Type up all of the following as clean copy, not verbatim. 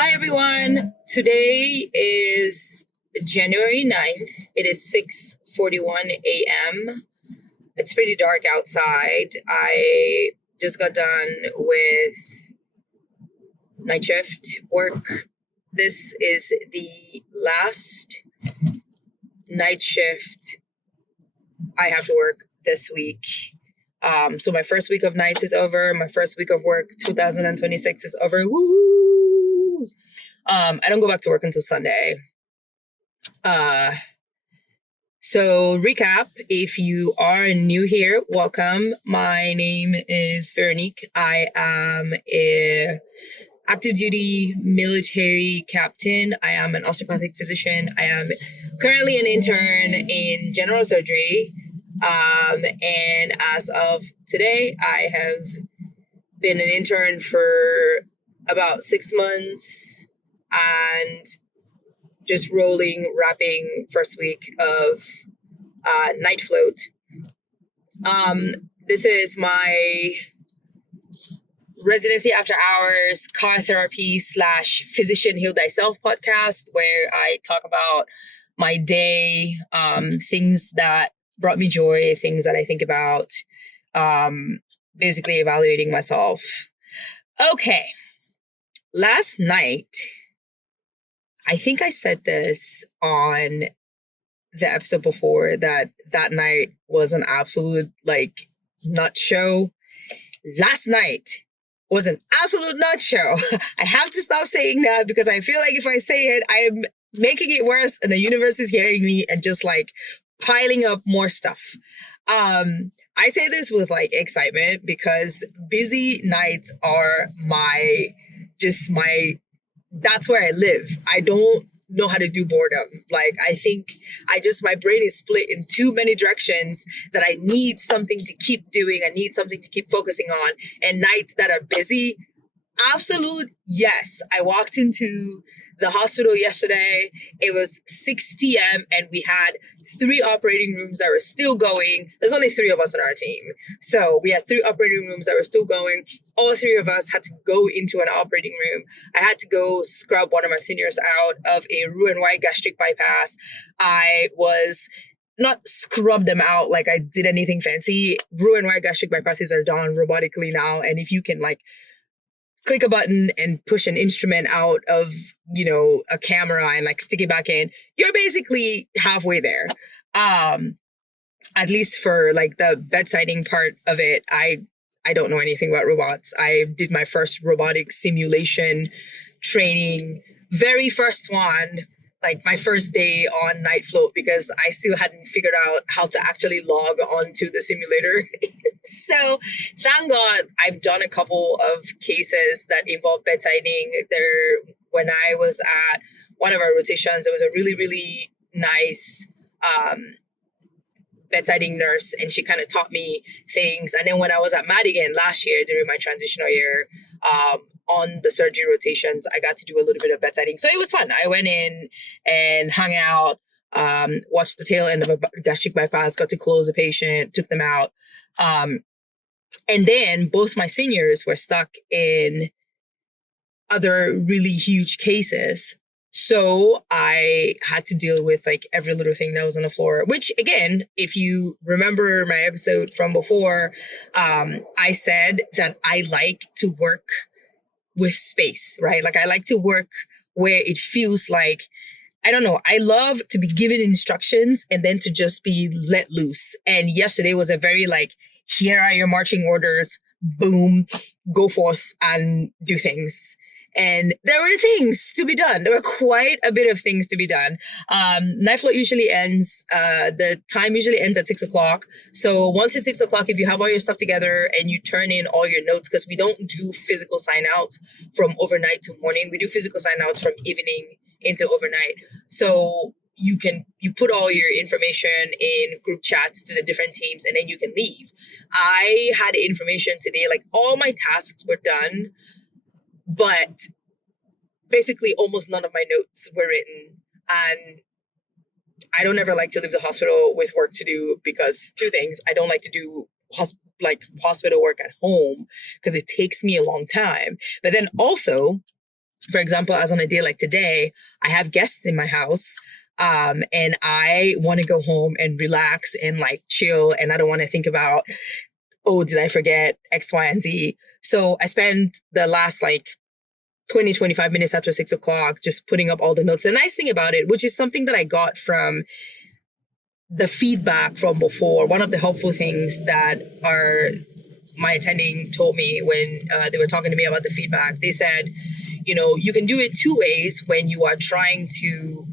Hi everyone. Today is January 9th. It is 6:41 a.m. It's pretty dark outside. I just got done with night shift work. This is the last night shift I have to work this week. So my first week of nights is over. My first week of work, 2026, is over. Woo! I don't go back to work until Sunday. So recap, if you are new here, welcome. My name is Veronique. I am a active duty military captain. I am an osteopathic physician. I am currently an intern in general surgery. And as of today, I have been an intern for about 6 months and just wrapping first week of night float. This is my residency after hours car therapy / physician heal thyself podcast, where I talk about my day, things that brought me joy, things that I think about, basically evaluating myself. Okay. Last night, I think I said this on the episode before that night was an absolute nut show. Last night was an absolute nut show. I have to stop saying that because I feel like if I say it, I am making it worse and the universe is hearing me and just piling up more stuff. I say this with excitement because busy nights are that's where I live. I don't know how to do boredom. I think my brain is split in too many directions that I need something to keep doing. I need something to keep focusing on. And nights that are busy, absolute yes. I walked into the hospital yesterday. It was 6 p.m. and we had 3 operating rooms that were still going. There's only 3 of us on our team. So we had 3 operating rooms that were still going. All 3 of us had to go into an operating room. I had to go scrub one of my seniors out of a Roux-en-Y gastric bypass. I was not scrub them out like I did anything fancy. Roux-en-Y gastric bypasses are done robotically now. And if you can click a button and push an instrument out of, a camera and stick it back in, you're basically halfway there. At least for the bedsiding part of it, I don't know anything about robots. I did my first robotic simulation training, very first one, my first day on night float, because I still hadn't figured out how to actually log onto the simulator. So thank God I've done a couple of cases that involve bedsiding. When I was at one of our rotations, there was a really, really nice bedsiding nurse, and she kind of taught me things. And then when I was at Madigan last year during my transitional year, on the surgery rotations, I got to do a little bit of bedsiding. So it was fun. I went in and hung out, watched the tail end of a gastric bypass, got to close a patient, took them out. And then both my seniors were stuck in other really huge cases. So I had to deal with every little thing that was on the floor, which again, if you remember my episode from before, I said that I like to work with space, right? I like to work where it feels I don't know, I love to be given instructions and then to just be let loose. And yesterday was a very here are your marching orders, boom, go forth and do things. And there were things to be done. There were quite a bit of things to be done. Night float usually ends, the time usually ends at 6 o'clock. So once it's 6 o'clock, if you have all your stuff together and you turn in all your notes, because we don't do physical sign outs from overnight to morning, we do physical sign outs from evening into overnight. So you put all your information in group chats to the different teams and then you can leave. I had information today, all my tasks were done, but basically almost none of my notes were written. And I don't ever like to leave the hospital with work to do because 2 things. I don't like to do hospital work at home because it takes me a long time. But then also for example, as on a day like today, I have guests in my house. And I want to go home and relax and like chill. And I don't want to think about, oh, did I forget X, Y, and Z? So I spent the last like 20, 25 minutes after 6 o'clock just putting up all the notes. The nice thing about it, which is something that I got from the feedback from before, one of the helpful things that my attending told me when they were talking to me about the feedback, they said, you can do it two ways when you are trying to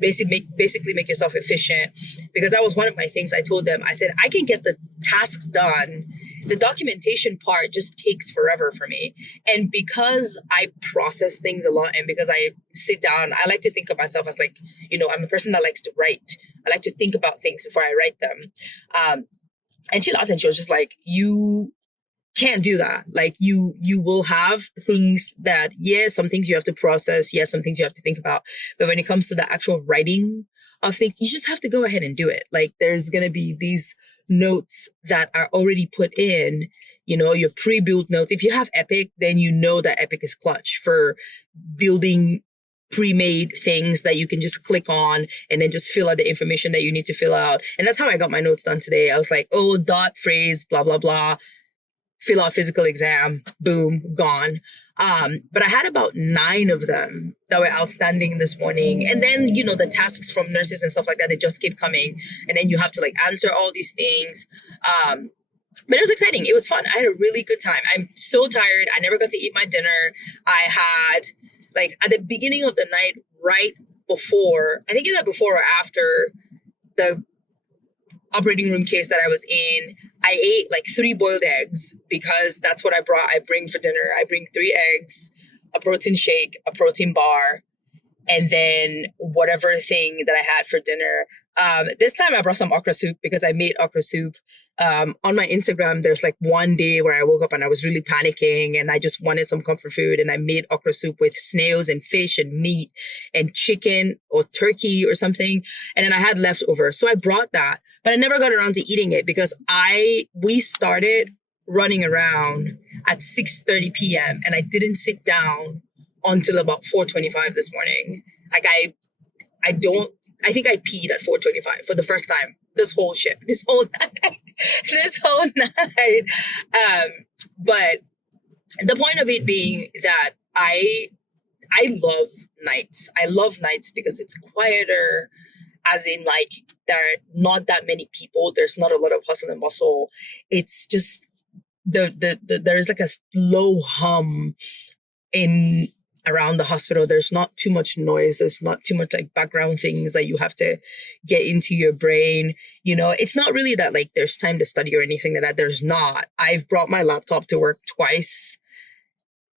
basically make yourself efficient, because that was one of my things I told them. I said, I can get the tasks done. The documentation part just takes forever for me. And because I process things a lot and because I sit down, I like to think of myself as like, I'm a person that likes to write. I like to think about things before I write them. And she laughed and she was just like, you can't do that. Like you will have things that, yes, some things you have to process. Yes, some things you have to think about. But when it comes to the actual writing of things, you just have to go ahead and do it. Like there's going to be these notes that are already put in, your pre-built notes. If you have Epic, then you know that Epic is clutch for building pre-made things that you can just click on and then just fill out the information that you need to fill out. And that's how I got my notes done today. I was like, oh, dot, phrase, blah, blah, blah. Fill out physical exam, boom, gone. But I had about 9 of them that were outstanding this morning. And then, the tasks from nurses and stuff like that, they just keep coming. And then you have to like answer all these things. But it was exciting. It was fun. I had a really good time. I'm so tired. I never got to eat my dinner. I had like at the beginning of the night, right before, I think either before or after the operating room case that I was in, I ate like 3 boiled eggs because that's what I bring for dinner. I bring 3 eggs, a protein shake, a protein bar, and then whatever thing that I had for dinner. This time I brought some okra soup because I made okra soup. On my Instagram, there's like one day where I woke up and I was really panicking and I just wanted some comfort food. And I made okra soup with snails and fish and meat and chicken or turkey or something. And then I had leftovers. So I brought that, but I never got around to eating it because we started running around at 6:30 p.m. and I didn't sit down until about 4:25 this morning. Like I think I peed at 4:25 for the first time this whole night. This whole night. But the point of it being that I love nights. I love nights because it's quieter, as in like there are not that many people. There's not a lot of hustle and bustle. It's just there's like a low hum in around the hospital. There's not too much noise. There's not too much like background things that you have to get into your brain. It's not really that like there's time to study or anything like that. There's not. I've brought my laptop to work twice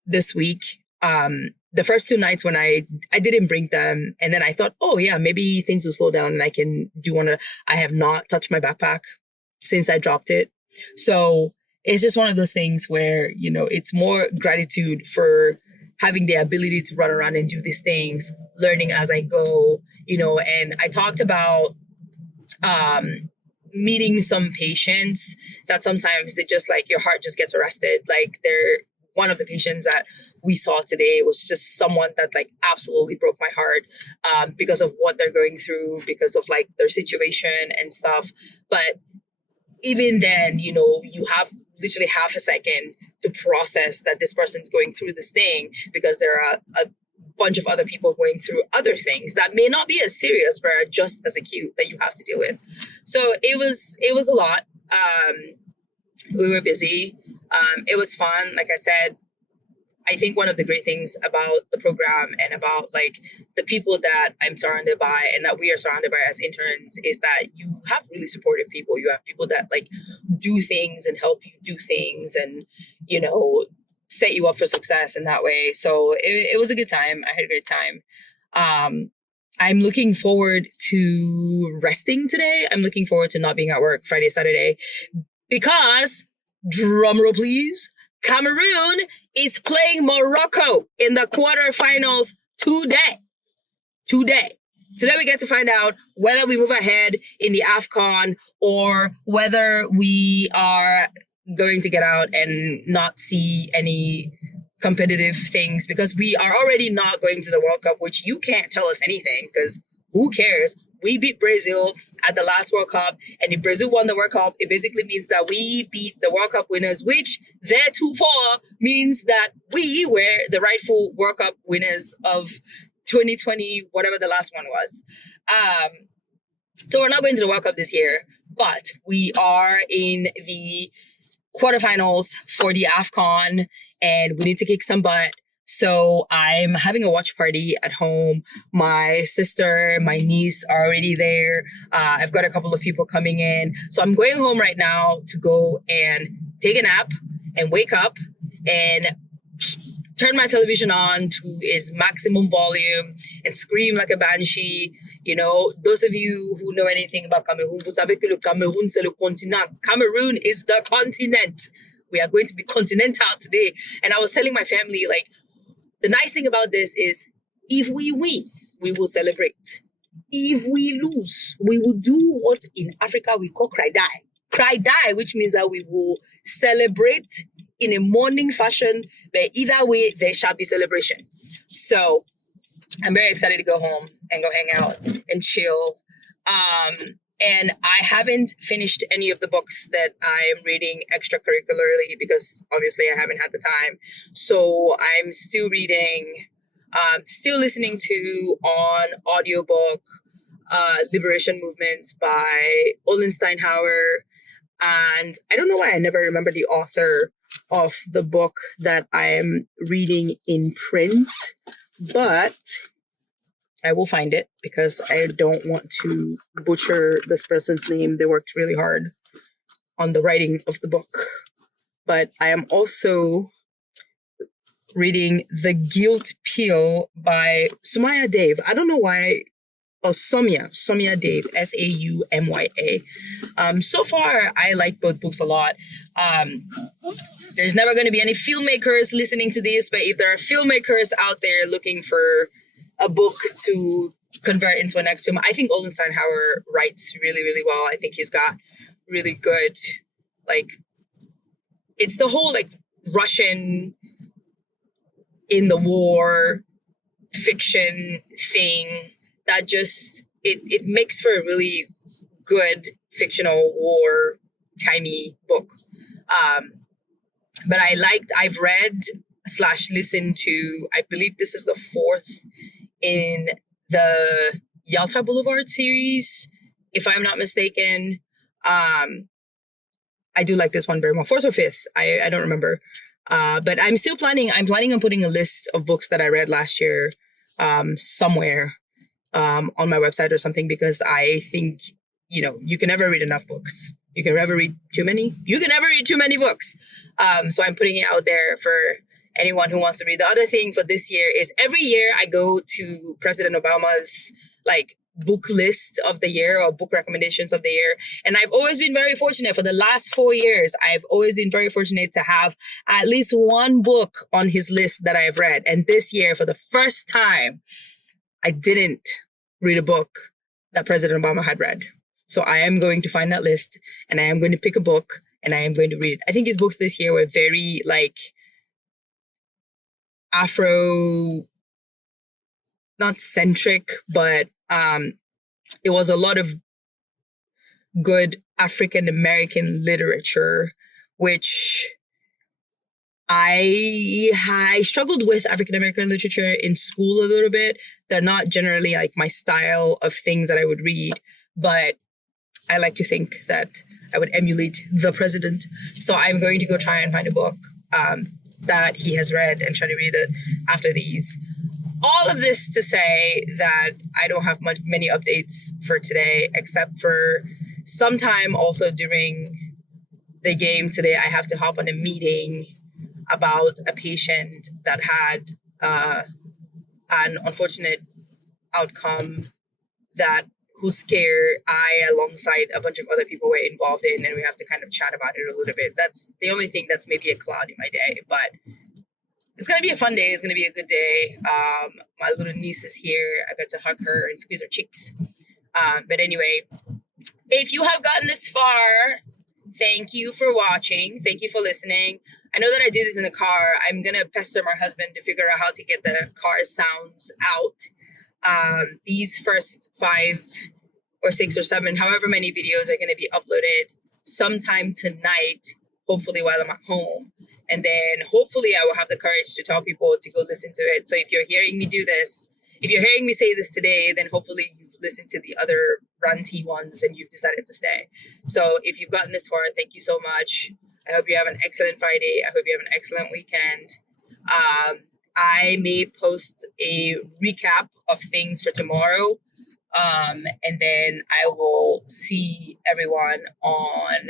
this week. The first 2 nights when I didn't bring them, and then I thought, oh yeah, maybe things will slow down and I can do I have not touched my backpack since I dropped it. So it's just one of those things where, it's more gratitude for having the ability to run around and do these things, learning as I go, and I talked about meeting some patients that sometimes they just like your heart just gets arrested. Like one of the patients that we saw today was just someone that like absolutely broke my heart because of what they're going through, because of like their situation and stuff. But even then, you have literally half a second to process that this person's going through this thing, because there are a bunch of other people going through other things that may not be as serious but are just as acute that you have to deal with. So it was a lot. We were busy. It was fun. Like I said, I think one of the great things about the program and about like the people that I'm surrounded by and that we are surrounded by as interns is that you have really supportive people. You have people that like do things and help you do things and, set you up for success in that way. So it was a good time. I had a great time. I'm looking forward to resting today. I'm looking forward to not being at work Friday, Saturday, because, drum roll please, Cameroon is playing Morocco in the quarterfinals today. Today we get to find out whether we move ahead in the AFCON or whether we are going to get out and not see any competitive things, because we are already not going to the World Cup, which you can't tell us anything, because who cares? We beat Brazil at the last World Cup, and if Brazil won the World Cup, it basically means that we beat the World Cup winners, which theretofore means that we were the rightful World Cup winners of 2020, whatever the last one was. So we're not going to the World Cup this year, but we are in the quarterfinals for the AFCON, and we need to kick some butt. So I'm having a watch party at home. My sister, my niece are already there. I've got a couple of people coming in. So I'm going home right now to go and take a nap and wake up and turn my television on to its maximum volume and scream like a banshee. You know, those of you who know anything about Cameroon, vous savez que le Cameroun, c'est le continent. Cameroon is the continent. We are going to be continental today. And I was telling my family, like, the nice thing about this is if we win, we will celebrate. If we lose, we will do what in Africa we call cry die. Cry die, which means that we will celebrate in a mourning fashion, but either way, there shall be celebration. So I'm very excited to go home and go hang out and chill. And I haven't finished any of the books that I am reading extracurricularly because obviously I haven't had the time. So I'm still reading, still listening to on audiobook, Liberation Movements by Olin Steinhauer. And I don't know why I never remember the author of the book that I'm reading in print, but I will find it because I don't want to butcher this person's name. They worked really hard on the writing of the book. But I am also reading The Guilt Peel by Sumaya Dave. I don't know why. Oh, Soumya Dave, Saumya. So far, I like both books a lot. There's never going to be any filmmakers listening to this, but if there are filmmakers out there looking for a book to convert into a next film, I think Olin Steinhauer writes really, really well. I think he's got really good, like, it's the whole, like, Russian in the war fiction thing that just, it makes for a really good fictional war timey book. But I've read / listened to, I believe this is the 4th in the Yalta Boulevard series, if I'm not mistaken. I do like this one very much. 4th or 5th, I don't remember. But I'm planning on putting a list of books that I read last year somewhere on my website or something, because I think, you can never read enough books. You can never read too many. You can never read too many books. So I'm putting it out there for anyone who wants to read. The other thing for this year is every year I go to President Obama's book list of the year or book recommendations of the year. And I've always been very fortunate for the last 4 years. I've always been very fortunate to have at least one book on his list that I've read. And this year, for the first time, I didn't read a book that President Obama had read. So I am going to find that list and I am going to pick a book and I am going to read it. I think his books this year were very Afro, not centric, but it was a lot of good African American literature, which I struggled with African American literature in school a little bit. They're not generally my style of things that I would read, but I like to think that I would emulate the president. So I'm going to go try and find a book that he has read and try to read it after these. All of this to say that I don't have many updates for today, except for sometime also during the game today, I have to hop on a meeting about a patient that had an unfortunate outcome whose care I, alongside a bunch of other people, were involved in, and we have to kind of chat about it a little bit. That's the only thing that's maybe a cloud in my day, but it's going to be a fun day. It's going to be a good day. My little niece is here. I got to hug her and squeeze her cheeks. But anyway, if you have gotten this far, thank you for watching. Thank you for listening. I know that I do this in the car. I'm going to pester my husband to figure out how to get the car sounds out. These first 5 or 6 or 7, however many videos are going to be uploaded sometime tonight, hopefully while I'm at home. And then hopefully I will have the courage to tell people to go listen to it. So if you're hearing me do this, if you're hearing me say this today, then hopefully you've listened to the other ranty ones and you've decided to stay. So if you've gotten this far, thank you so much. I hope you have an excellent Friday. I hope you have an excellent weekend. I may post a recap of things for tomorrow. And then I will see everyone on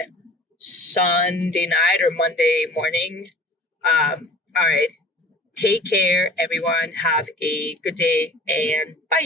Sunday night or Monday morning. All right. Take care, everyone. Have a good day and bye.